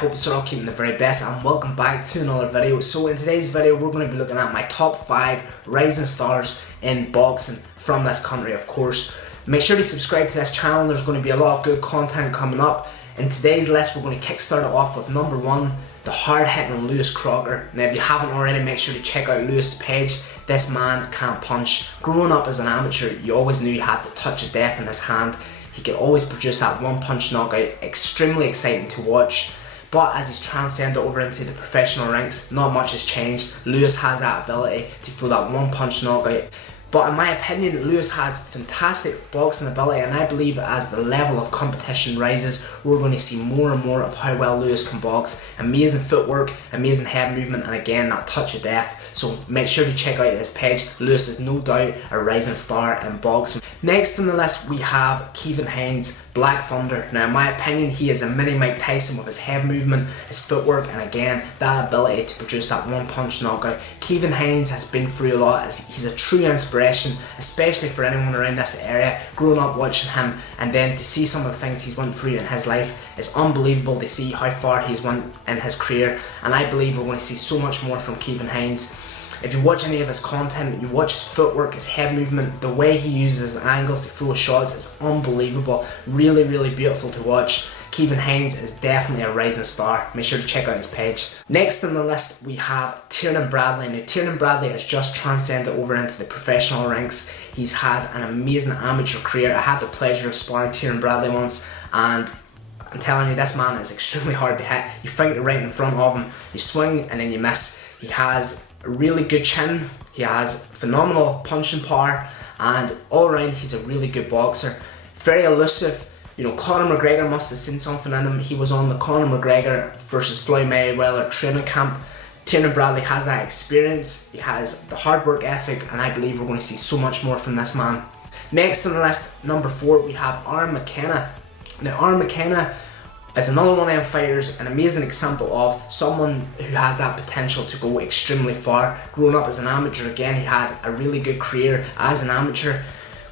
hope you're all keeping the very best and welcome back to another video. So in today's video we're going to be looking at my top 5 rising stars in boxing from this country, of course. Make sure to subscribe to this channel, there's going to be a lot of good content coming up. In today's list we're going to kickstart it off with number 1, the hard hitting Lewis Crocker. Now if you haven't already, make sure to check out Lewis's page. This man can't punch. Growing up as an amateur, you always knew you had the touch of death in his hand. He could always produce that one punch knockout, extremely exciting to watch. But as he's transcended over into the professional ranks, not much has changed. Lewis has that ability to throw that one punch knockout. But in my opinion, Lewis has fantastic boxing ability, and I believe as the level of competition rises, we're going to see more and more of how well Lewis can box. Amazing footwork, amazing head movement, and again that touch of death. So make sure to check out his page. Lewis is no doubt a rising star in boxing. Next on the list we have Kevin Haynes, Black Thunder. Now in my opinion he is a mini Mike Tyson with his head movement, his footwork, and again that ability to produce that one punch knockout. Kevin Haynes has been through a lot. He's a true inspiration, especially for anyone around this area. Growing up watching him and then to see some of the things he's went through in his life, it's unbelievable to see how far he's went in his career, and I believe we're going to see so much more from Kevin Haynes. If you watch any of his content, you watch his footwork, his head movement, the way he uses his angles to throw shots, it's unbelievable. Really, really beautiful to watch. Kevin Haynes is definitely a rising star. Make sure to check out his page. Next on the list we have Tiernan Bradley. Now Tiernan Bradley has just transcended over into the professional ranks. He's had an amazing amateur career. I had the pleasure of sparring Tiernan Bradley once, and I'm telling you, this man is extremely hard to hit. You think you're right in front of him, you swing and then you miss. He has a really good chin, he has phenomenal punching power, and all around he's a really good boxer. Very elusive. You know, Conor McGregor must have seen something in him. He was on the Conor McGregor versus Floyd Mayweather training camp. Tiernan Bradley has that experience, he has the hard work ethic, and I believe we're going to see so much more from this man. Next on the list, number 4, we have Aaron McKenna. Now Aaron McKenna is another one of them fighters, an amazing example of someone who has that potential to go extremely far. Growing up as an amateur, again he had a really good career as an amateur.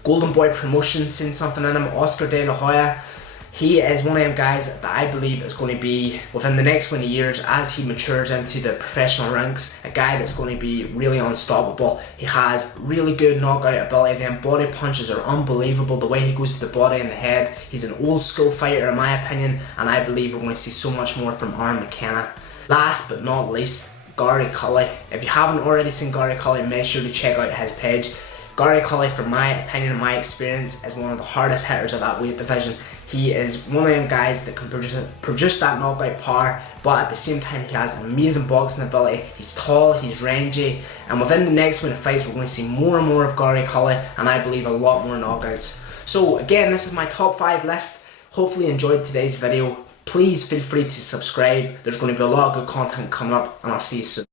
Golden Boy Promotions seen something in him. Oscar De La Hoya. He is one of them guys that I believe is going to be, within the next 20 years, as he matures into the professional ranks, a guy that's going to be really unstoppable. He has really good knockout ability. Them body punches are unbelievable. The way he goes to the body and the head. He's an old school fighter in my opinion, and I believe we're going to see so much more from Aaron McKenna. Last but not least, Gary Collin. If you haven't already seen Gary Collin, make sure to check out his page. Gary Collin, from my opinion and my experience, is one of the hardest hitters of that weight division. He is one of them guys that can produce that knockout power, but at the same time he has amazing boxing ability. He's tall, he's rangy, and within the next win of fights we're going to see more and more of Gary Collin, and I believe a lot more knockouts. So again, this is my top 5 list. Hopefully you enjoyed today's video. Please feel free to subscribe. There's going to be a lot of good content coming up, and I'll see you soon.